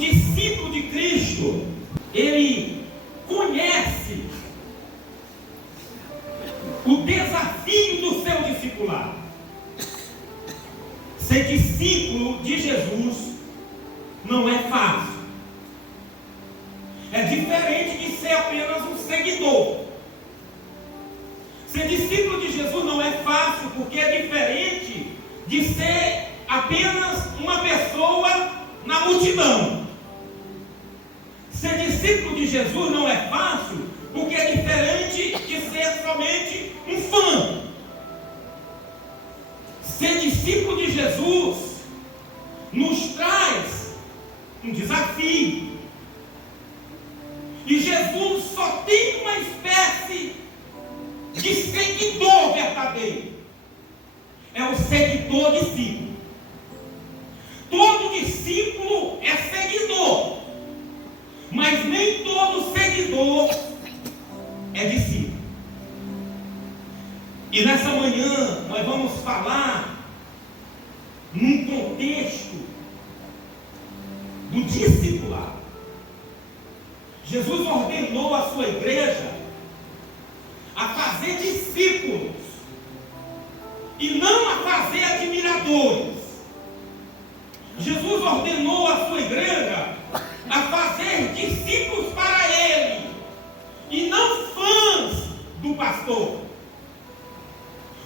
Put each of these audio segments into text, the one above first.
discípulo de Cristo, ele conhece o desafio do seu discipulado. Ser discípulo de Jesus não é fácil. É diferente de ser apenas um seguidor. Ser discípulo de Jesus não é fácil, porque é diferente de ser apenas uma pessoa na multidão. Ser discípulo de Jesus não é fácil, porque é diferente de ser somente um fã. Ser discípulo de Jesus nos traz um desafio. E Jesus só tem uma espécie de seguidor verdadeiro. É o seguidor discípulo. Todo discípulo é seguidor, mas nem todo seguidor é discípulo. E nessa manhã nós vamos falar num contexto do discipulado. Jesus ordenou a sua igreja a fazer discípulos e não a fazer admiradores. Jesus ordenou a sua igreja a fazer discípulos para Ele e não fãs do pastor.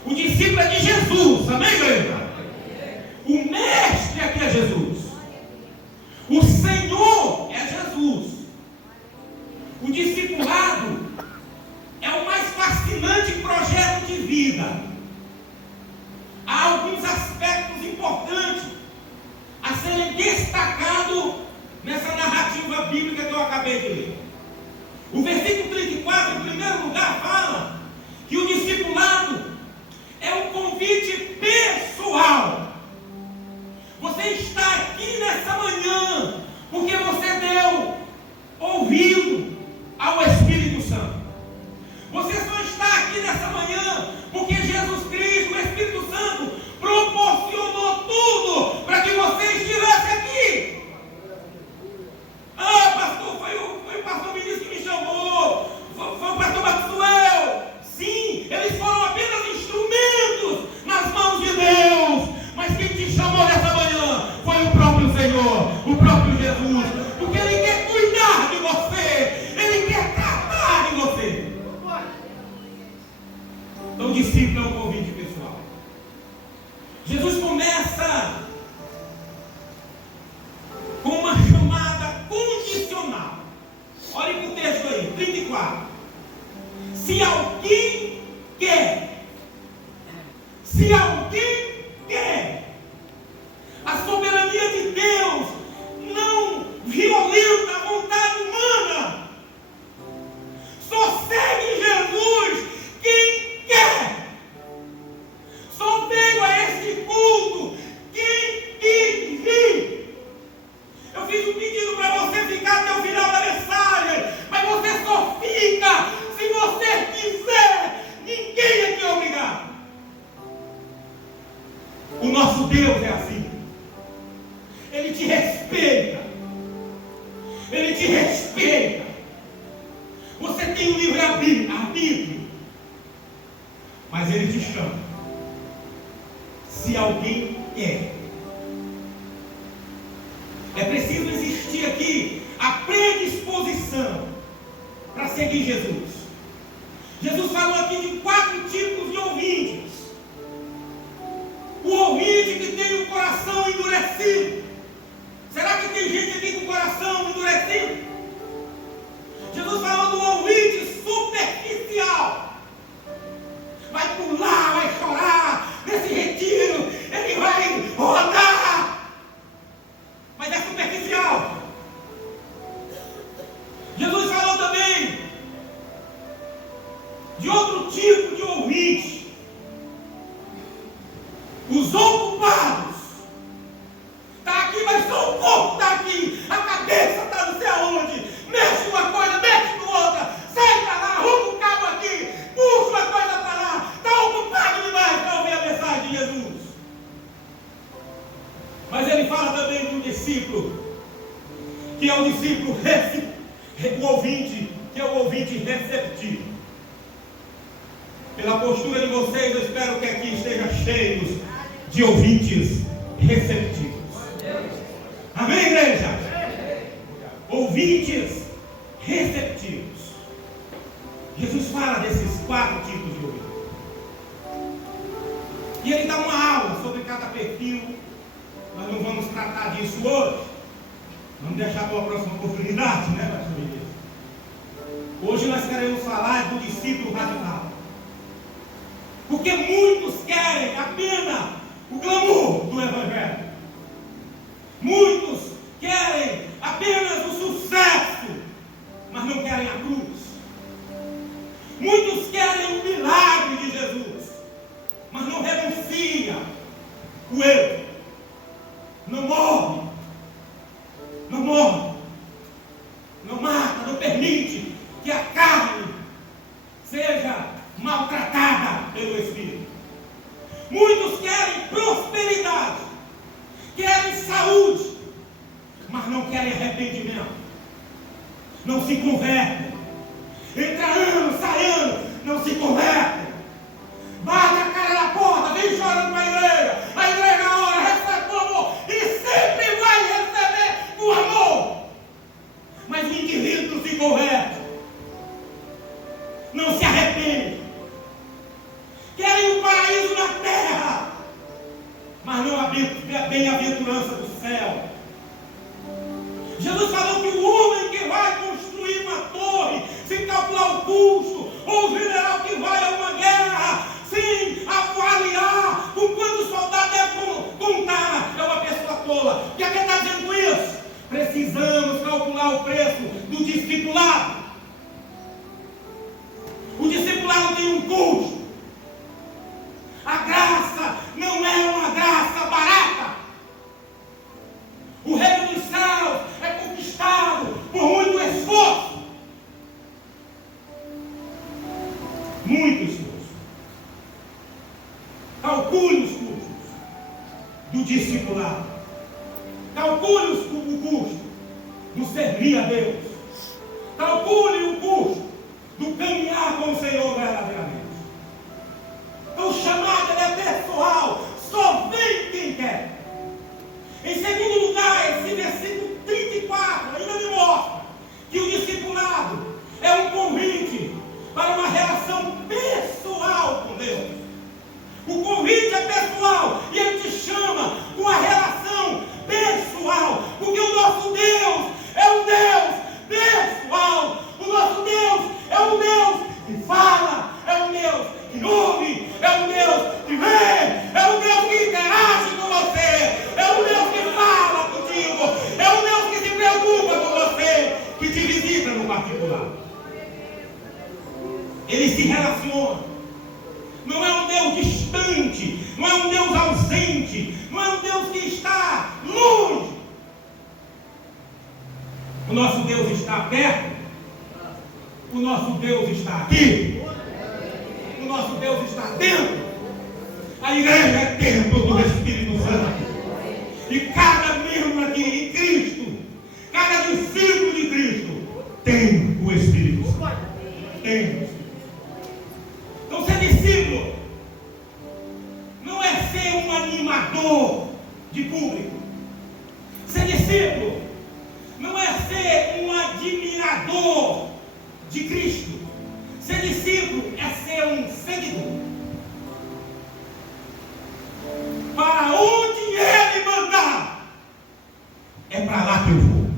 O discípulo é de Jesus, amém, igreja? O mestre aqui é Jesus. O Senhor é Jesus. O discipulado é o mais fascinante projeto de vida. Há alguns aspectos importantes a serem destacados nessa narrativa bíblica que eu acabei de ler. O versículo 34, em primeiro lugar, fala que o discipulado é um convite pessoal. Você está aqui nessa manhã porque você deu ouvido ao Espírito Santo. Você só está aqui nessa manhã porque Jesus Cristo, o Espírito Santo, proporcionou tudo para que você estivesse aqui. Ah, pastor, foi o pastor ministro que me chamou, foi o pastor Maxwell. Sim, eles foram apenas instrumentos nas mãos de Deus, mas quem te chamou nessa manhã foi o próprio Senhor, o próprio Jesus, porque Ele quer cuidar de você, Ele quer tratar de você. Então, o discípulo é um convite pessoal. Jesus começa com uma chamada condicional. Olhe para o texto aí, 34. Se alguém quer, se alguém quer, a soberania de Deus não violenta a vontade humana. Só segue Jesus quem quer. Só veio a este culto quem quis vir. Eu fiz um pedido para você ficar até o final da mensagem, mas você só fica se você quiser. Ninguém é te obrigar. O nosso Deus é assim. Ele te respeita. Ele te respeita. Você tem um livre-arbítrio, mas Ele te chama. Se alguém quer. É preciso existir aqui a predisposição para seguir Jesus. Jesus falou aqui de 4 tipos de ouvintes. O ouvinte que tem o coração endurecido. Será que tem gente aqui com o coração endurecido? Jesus falou do ouvinte superficial. Vai pular, vai chorar. Nesse retiro, ele vai rodar. Mas é superficial. Jesus falou também de outro tipo de ouvinte. que é o discípulo o ouvinte, que é o ouvinte receptivo. Pela postura de vocês, eu espero que aqui esteja cheios de ouvintes receptivos. Amém, igreja? Ouvintes receptivos. Jesus fala desses 4 tipos de ouvintes. E ele dá uma aula sobre cada perfil. Nós não vamos tratar disso hoje. Vamos deixar para a próxima oportunidade, né, pastor Elias? Hoje nós queremos falar do discípulo radical. Porque muitos querem apenas o glamour do Evangelho. Muitos querem apenas o sucesso, mas não querem a cruz. Muitos querem o milagre de Jesus, mas não renuncia o eu. Não morre. Não morre. Não mata, não permite que a carne seja maltratada pelo Espírito. Muitos querem prosperidade, querem saúde, mas não querem arrependimento. Não se convertem. Entra ano, sai ano, não se convertem. Bate a cara na porta, vem chorando para a igreja ora, recebe o amor, e sempre vai receber o amor. Mas o indivíduo se converte, não se arrepende. Querem o paraíso na terra, mas não a bem-aventurança do céu. Jesus falou que o homem que vai construir uma torre, sem calcular o custo, ou o general que vai a uma guerra, sem avaliar com quantos soldados deve contar, é uma pessoa tola. O que é que ele está dizendo com isso? Precisamos calcular o preço do discipulado. O discipulado tem um custo. A graça não é uma graça barata. O reino dos céus é conquistado por muito esforço. Muito esforço. Calcule os custos do discipulado. Calcule o custo do servir a Deus. Calcule o custo do caminhar com o Senhor verdadeiramente. Então o chamado é pessoal, só vem quem quer. Em segundo lugar, esse versículo 34 ainda me mostra que o discipulado é um convite para uma relação pessoal com Deus. O convite é pessoal e ele te chama com uma relação pessoal, porque o nosso Deus é um Deus pessoal. O nosso Deus é um Deus que fala, é um Deus que ouve, é um Deus que vê, é um Deus que interage com você, é um Deus que fala contigo, é um Deus que se preocupa com você, que te visita no particular. Ele se relaciona. Não é um Deus distante, não é um Deus ausente, não é um Deus que está longe. O nosso Deus está perto. O nosso Deus está aqui. O nosso Deus está dentro. A igreja é templo do Espírito Santo. E cada membro aqui em Cristo, cada discípulo de Cristo, tem o Espírito Santo. Tem o Espírito Santo. Então ser discípulo não é ser um animador de público. Ser discípulo não é ser um admirador de Cristo. Ser discípulo é ser um seguidor. Para onde Ele mandar, é para lá que eu vou.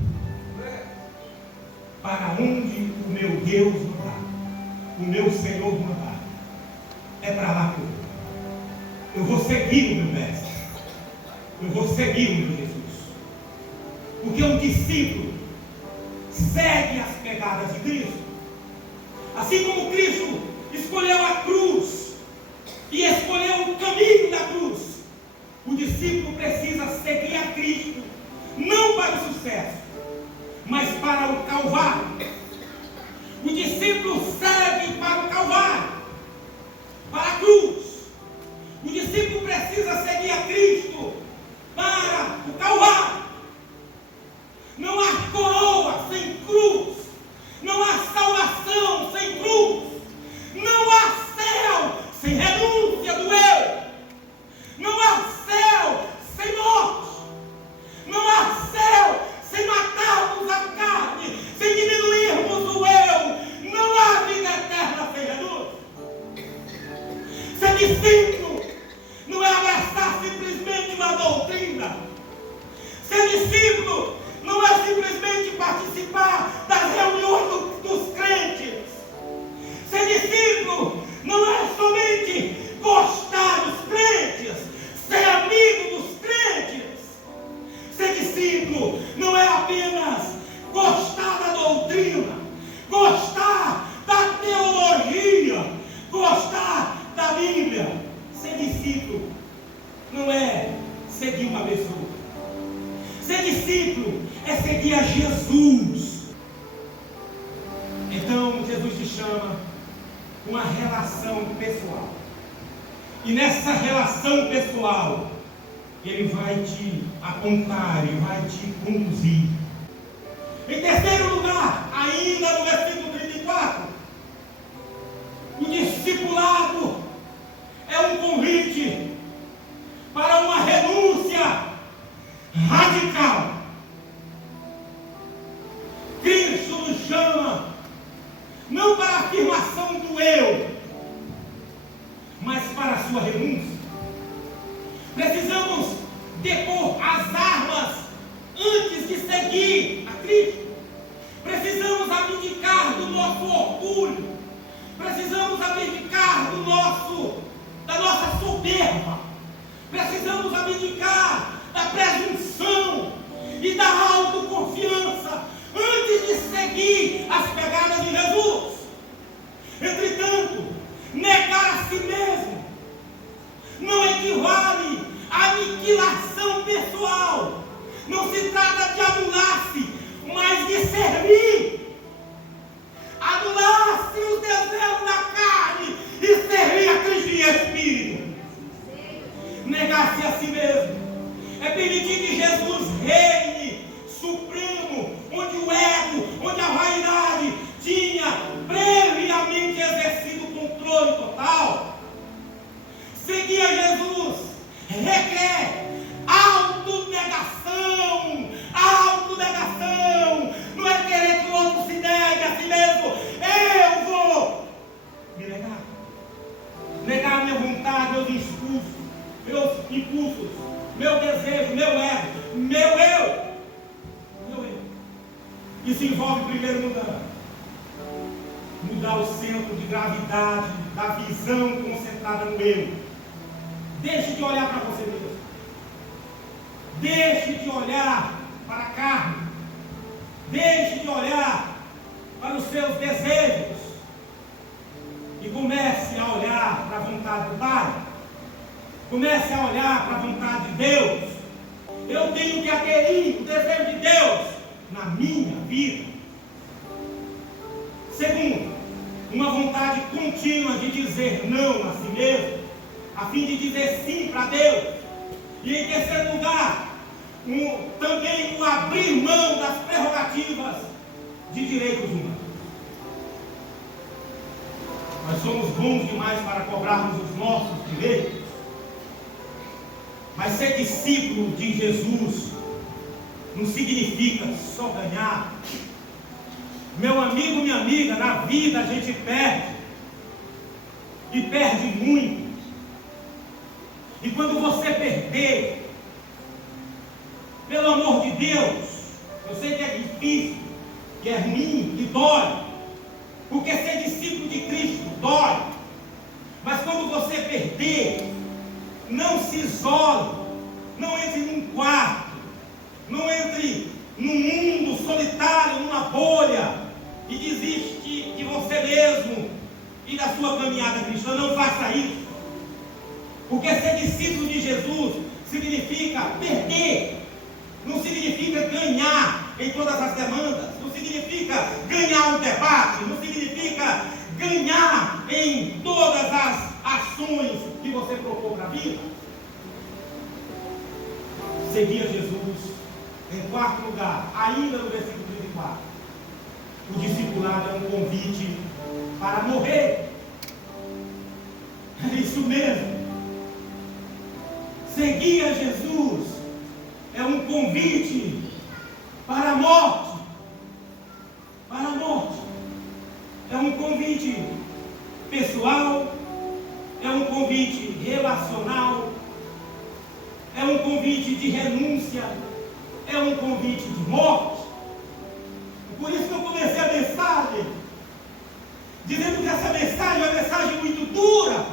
Para onde o meu Deus mandar, o meu Senhor mandar, é para lá que eu vou. Eu vou seguir o meu mestre. Eu vou seguir o meu Jesus. Porque um discípulo segue as pegadas de Cristo. Assim como Cristo escolheu a cruz e escolheu o caminho da cruz, o discípulo precisa seguir a Cristo, não para o sucesso, mas para o Calvário. O discípulo segue para o Calvário, para a cruz. O discípulo precisa seguir a Cristo para o Calvário. Não há coroa Jesus. Então Jesus te chama uma relação pessoal. E nessa relação pessoal, Ele vai te apontar, Ele vai te conduzir. Em terceiro lugar, ainda no versículo 34, o discipulado é um convite para uma renúncia radical. Cristo nos chama não para a afirmação do eu, mas para a sua renúncia. Precisamos depor as armas antes de seguir a Cristo. Precisamos abdicar do nosso orgulho. Precisamos abdicar da nossa soberba. Precisamos abdicar da presunção e da autoconfiança antes de seguir as pegadas de Jesus. Entretanto, negar a si mesmo não equivale à aniquilação pessoal. Não se trata de anular-se, mas de servir. Anular-se os desejos da carne e servir a Cristo em Espírito. Negar-se a si mesmo é permitir que Jesus reine supremo, onde o ego, onde a vaidade tinha previamente exercido o controle total. Seguir a Jesus requer autonegação. Autonegação não é querer que o outro se negue a si mesmo. Eu vou me negar. Negar minha vontade, meus impulsos, meu desejo, meu ego, meu eu. Isso envolve, em primeiro lugar, mudar o centro de gravidade da visão concentrada no eu. Deixe de olhar para você mesmo. Deixe de olhar para a carne. Deixe de olhar para os seus desejos. E comece a olhar para a vontade do Pai. Comece a olhar para a vontade de Deus. Eu tenho que aderir o desejo de Deus na minha vida. Segundo, uma vontade contínua de dizer não a si mesmo, a fim de dizer sim para Deus. E em terceiro lugar, também o abrir mão das prerrogativas de direitos humanos. Nós somos bons demais para cobrarmos os nossos direitos, mas ser discípulo de Jesus não significa só ganhar. Meu amigo, minha amiga, na vida a gente perde, e perde muito. E quando você perder, pelo amor de Deus, eu sei que é difícil, que é ruim, que dói, porque ser discípulo de Cristo dói. Mas quando você perder, não se isole, não entre num quarto, não entre num mundo solitário, numa bolha, e desiste de você mesmo e da sua caminhada cristã. Não faça isso, porque ser discípulo de Jesus significa perder, não significa ganhar em todas as demandas, não significa ganhar um debate, não significa ganhar em todas as ações que você propôs na vida. Seguir a Jesus. Em quarto lugar, ainda no versículo 34, o discipulado é um convite para morrer. É isso mesmo. Seguir a Jesus é um convite para a morte. Para a morte. É um convite pessoal, é um convite relacional, é um convite de renúncia, é um convite de morte. Por isso que eu comecei a mensagem dizendo que essa mensagem é uma mensagem muito dura,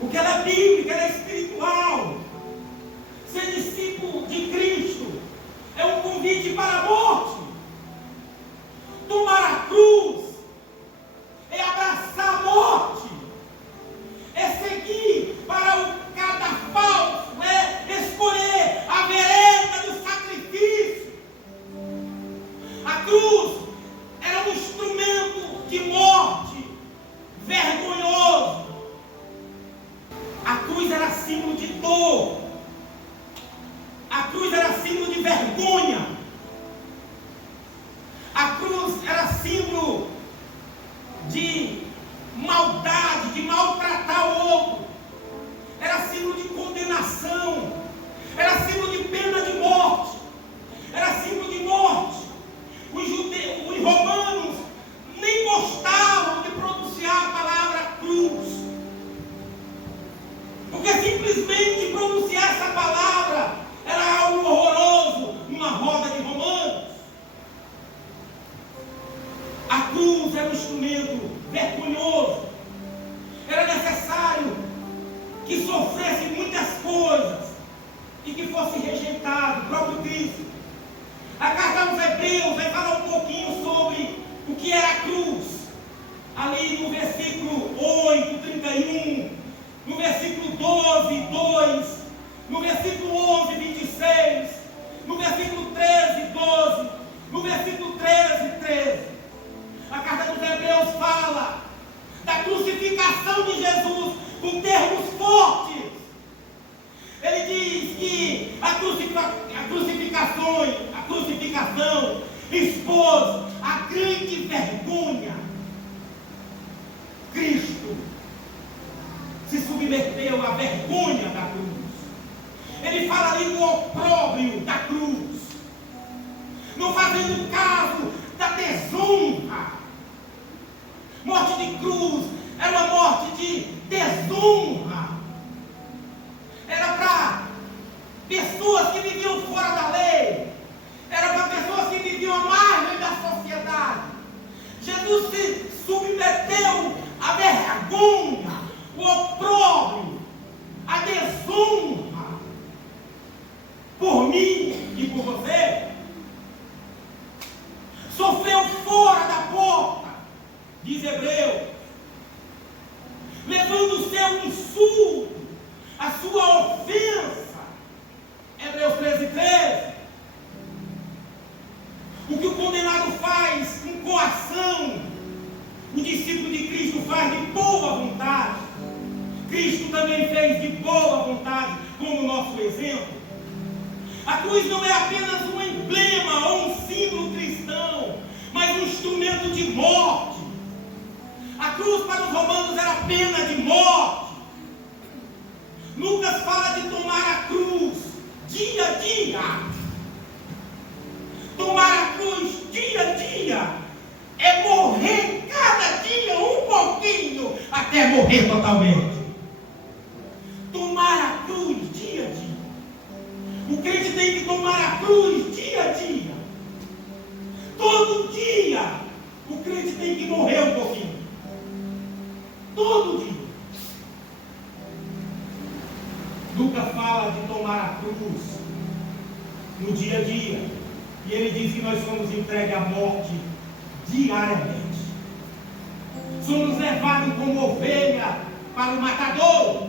porque ela é bíblica, ela é espiritual. Ser discípulo de Cristo é um convite para a morte. Tomar a cruz é abraçar a morte, é seguir para o catafalso, é escolher a vereda do sacrifício. A cruz era um instrumento vergonhoso. Era necessário que sofresse muitas coisas e que fosse rejeitado, o próprio Cristo. A carta aos Hebreus vai falar um pouquinho sobre o que era a cruz. Ali no versículo 8, 31, no versículo 12, 2, no versículo 11, 26, no versículo 13, 12, no versículo 13, 13. A carta dos Hebreus fala da crucificação de Jesus com termos fortes. Ele diz que a crucificação expôs a grande vergonha. Cristo se submeteu à vergonha da cruz. Ele fala ali do opróbrio da cruz, não fazendo caso da desonra. Morte de cruz era uma morte de desonra. Era para pessoas que viviam fora da lei. Era para pessoas que viviam à margem da sociedade. Jesus se submeteu à vergonha, o opróbrio, a desonra por mim e por você. Sofreu fora da porta, diz Hebreu, levando o seu insulto, a sua ofensa. Hebreus 13:13. O que o condenado faz com coação, o discípulo de Cristo faz de boa vontade. Cristo também fez de boa vontade, como nosso exemplo. A cruz não é apenas um emblema ou um símbolo cristão, mas um instrumento de morte. A cruz para os romanos era pena de morte. Lucas fala de tomar a cruz dia a dia. Tomar a cruz dia a dia é morrer cada dia um pouquinho até morrer totalmente. Tomar a cruz dia a dia. O crente tem que tomar a cruz dia a dia. Todo dia o crente tem que morrer um pouquinho. Todo dia. Lucas fala de tomar a cruz no dia a dia. E ele diz que nós somos entregues à morte diariamente. Somos levados como ovelha para o matador.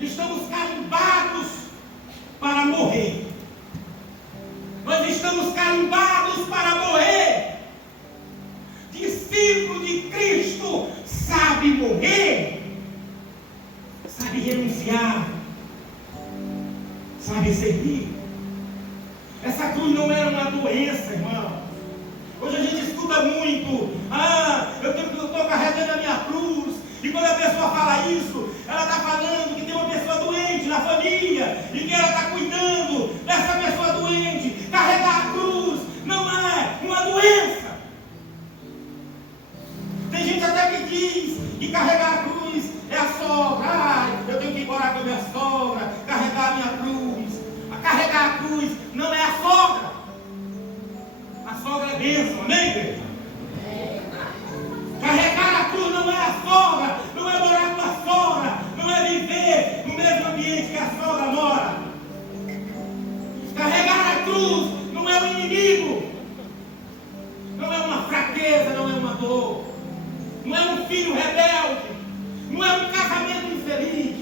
Estamos carimbados para morrer. Nós estamos carimbados para morrer. Discípulo de Cristo sabe morrer, sabe renunciar, sabe servir. Essa cruz não era uma doença, irmão. Hoje a gente escuta muito: eu estou carregando a minha cruz. E quando a pessoa fala isso, ela está falando que tem uma pessoa doente na família e que ela está cuidando dessa pessoa doente. Carregar a cruz não é uma doença. Tem gente até que diz que carregar a cruz é a sogra. Eu tenho que ir morar com a minha sogra, carregar a minha cruz. Carregar a cruz não é a sogra. A sogra é bênção, amém, igreja? Carregar a cruz não é a sogra, não é morar com a sogra, não é viver no mesmo ambiente que a sogra mora. Carregar a cruz não é o inimigo, não é uma fraqueza, não é uma dor, não é um filho rebelde, não é um casamento infeliz.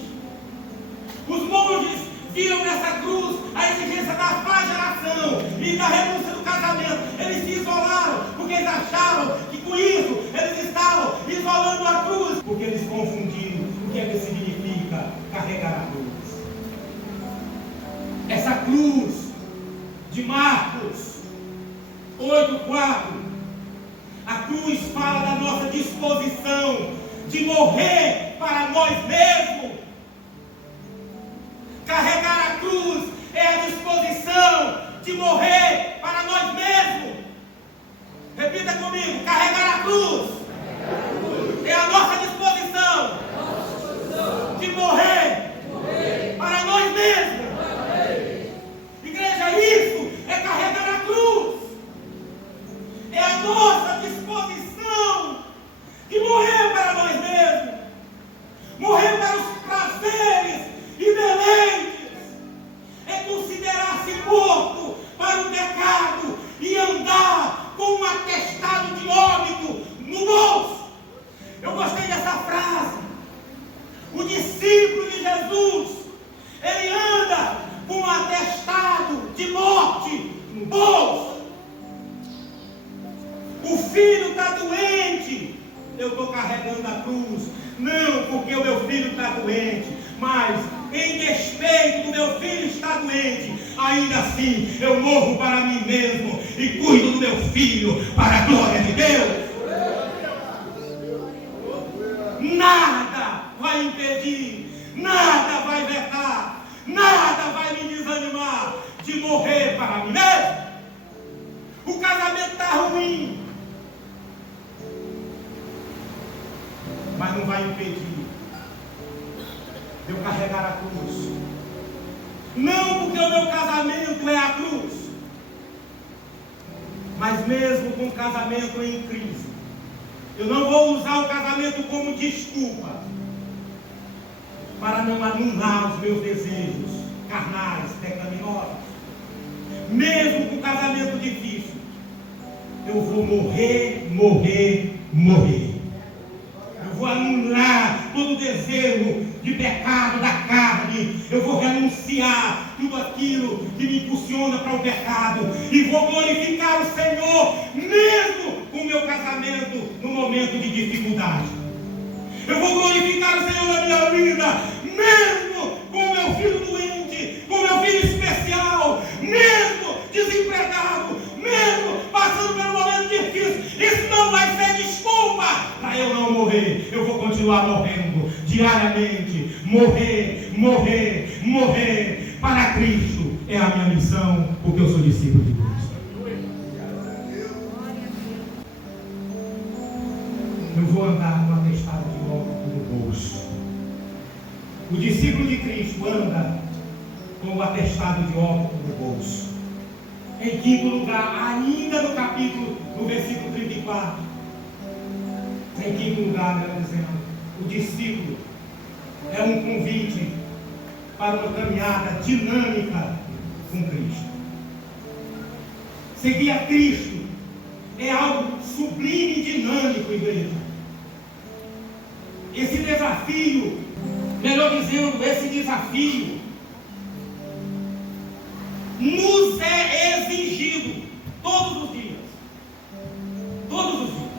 Os monges viram nessa cruz a exigência da flagelação e da renúncia do casamento. Eles se isolaram porque eles achavam que com isso eles estavam isolando a cruz, porque eles confundiram o que é que significa carregar a cruz. Essa cruz de Marcos 8:4, a cruz fala da nossa disposição de morrer para nós mesmos. Carregar a cruz é a disposição de morrer para nós mesmos. Repita comigo: carregar a cruz é a nossa disposição de morrer para nós mesmos. Igreja, isso é carregar a cruz. É a nossa disposição doente, eu estou carregando a cruz. Não porque o meu filho está doente, mas em despeito do meu filho estar doente, ainda assim eu morro para mim mesmo e cuido do meu filho para a glória de Deus. Nada vai impedir, nada vai vetar, nada vai me desanimar de morrer para mim mesmo. O casamento está ruim, mas não vai impedir de eu carregar a cruz. Não porque o meu casamento é a cruz, mas mesmo com o casamento em crise, eu não vou usar o casamento como desculpa para não anular os meus desejos carnais, pecaminosos. Mesmo com o casamento difícil, eu vou morrer. Eu vou anular todo o desejo de pecado da carne. Eu vou renunciar tudo aquilo que me impulsiona para o pecado. E vou glorificar o Senhor, mesmo com o meu casamento no momento de dificuldade. Eu vou glorificar o Senhor na minha vida, mesmo com o meu filho doente, com o meu filho especial, mesmo desempregado, mesmo passando por um momento difícil. Isso não vai ser desculpa para eu não morrer. Eu vou continuar morrendo diariamente. Morrer para Cristo é a minha missão, porque eu sou discípulo de Cristo. Eu vou andar no atestado de óbito no bolso. O discípulo de Cristo anda com o atestado de óbito no bolso. Em quinto lugar, ainda no versículo 34, em quinto lugar, ela dizendo, o discípulo é um convite para uma caminhada dinâmica com Cristo. Seguir a Cristo é algo sublime e dinâmico, igreja. Esse desafio, melhor dizendo, esse desafio nos é exigido todos os dias. Todos os dias.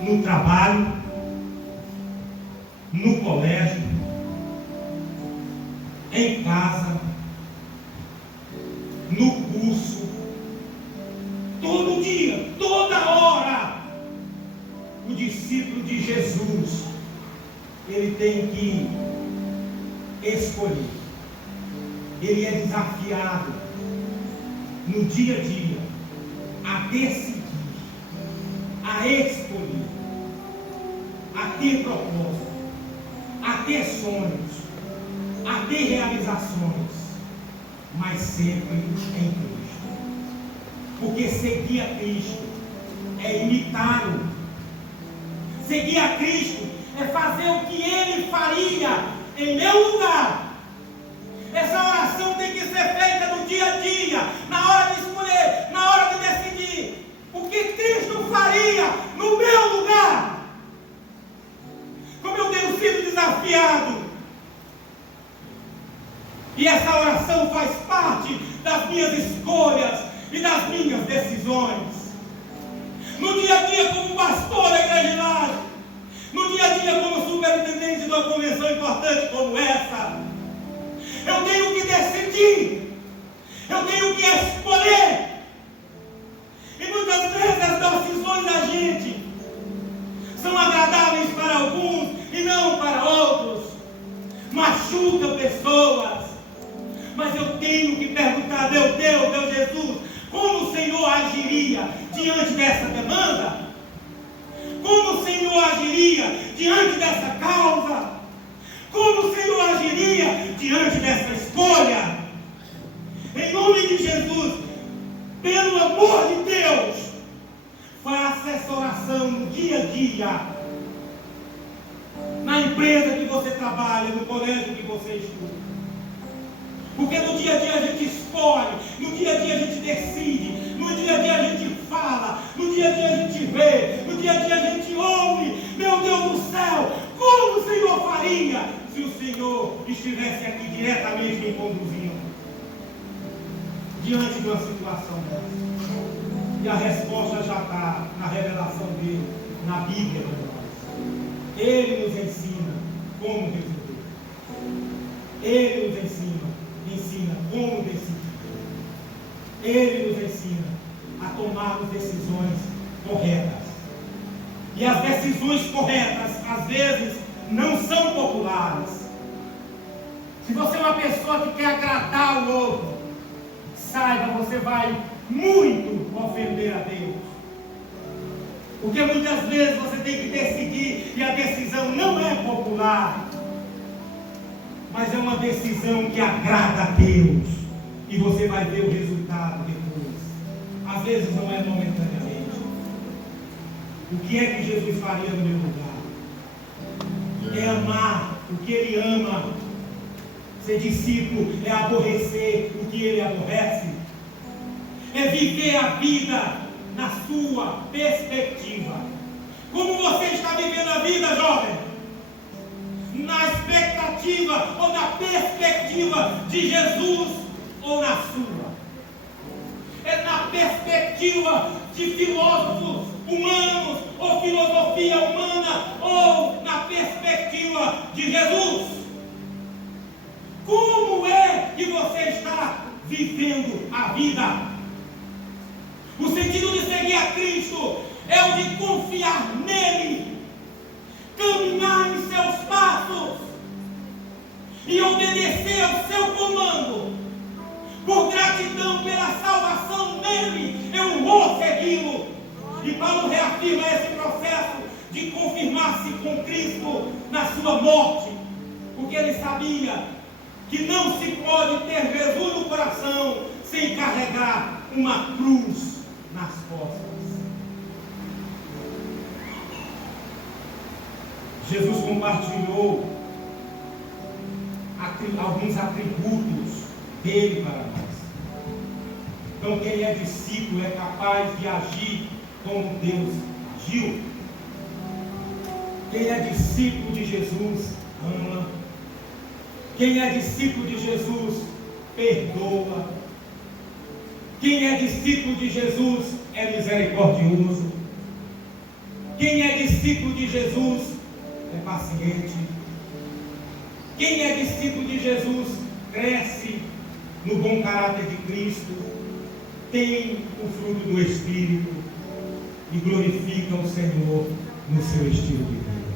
No trabalho, no colégio, em casa, no curso, todo dia, toda hora. O discípulo de Jesus, ele tem que escolher. Ele é desafiado no dia a dia a decidir, a escolher, a ter propósito, a ter sonhos, a ter realizações, mas sempre em Cristo. Porque seguir a Cristo é imitá-lo. Seguir a Cristo é fazer o que Ele faria em meu lugar. Essa oração tem que ser feita no dia a dia, na hora de escolher, na hora de decidir. O que Cristo faria no meu lugar? Como eu tenho sido desafiado. E essa oração faz parte das minhas escolhas e das minhas decisões. No dia a dia como pastor da Igreja Laje, no dia a dia como superintendente de uma convenção importante como essa, eu tenho que decidir, eu tenho que escolher. E muitas vezes as decisões da gente são agradáveis para alguns e não para outros, machucam pessoas. Mas eu tenho que perguntar, meu Deus, meu Jesus, como o Senhor agiria diante dessa demanda? Como o Senhor agiria diante dessa causa? Como o Senhor agiria diante dessa escolha? Em nome de Jesus, pelo amor de Deus, faça essa oração no dia a dia, na empresa que você trabalha, no colégio que você estuda. Porque no dia a dia a gente escolhe, no dia a dia a gente decide, no dia a dia a gente fala, no dia a dia a gente vê, no dia a dia a gente ouve. Meu Deus do céu, como o Senhor faria se o Senhor estivesse aqui diretamente me conduzindo diante de uma situação dessa? E a resposta já está na revelação dele, na Bíblia para nós. Ele nos ensina como resolver. Ele nos ensina como decidir. Ele nos ensina a tomarmos decisões corretas. E as decisões corretas, às vezes, não são populares. Se você é uma pessoa que quer agradar o outro, saiba, você vai muito ofender a Deus. Porque muitas vezes você tem que decidir e a decisão não é popular, mas é uma decisão que agrada a Deus. E você vai ver o resultado depois. Às vezes não é momentaneamente. O que é que Jesus faria no meu lugar? É amar o que Ele ama. Ser discípulo é aborrecer o que Ele aborrece. É viver a vida na sua perspectiva. Como você está vivendo a vida, jovem? Na expectativa ou na perspectiva de Jesus ou na sua? É na perspectiva de filósofos humanos ou filosofia humana ou na perspectiva de Jesus? Como é que você está vivendo a vida? O sentido de seguir a Cristo é o de confiar nele, caminhar em seus passos e obedecer ao seu comando. Por gratidão pela salvação nele, eu vou segui-lo. E Paulo reafirma esse processo de confirmar-se com Cristo na sua morte, porque ele sabia que não se pode ter Jesus no coração sem carregar uma cruz nas costas. Jesus compartilhou alguns atributos dele para nós. Então, quem é discípulo é capaz de agir como Deus agiu. Quem é discípulo de Jesus ama. Quem é discípulo de Jesus perdoa. Quem é discípulo de Jesus é misericordioso. Quem é discípulo de Jesus é paciente. Quem é discípulo de Jesus cresce no bom caráter de Cristo, tem o fruto do Espírito e glorifica o Senhor no seu estilo de vida.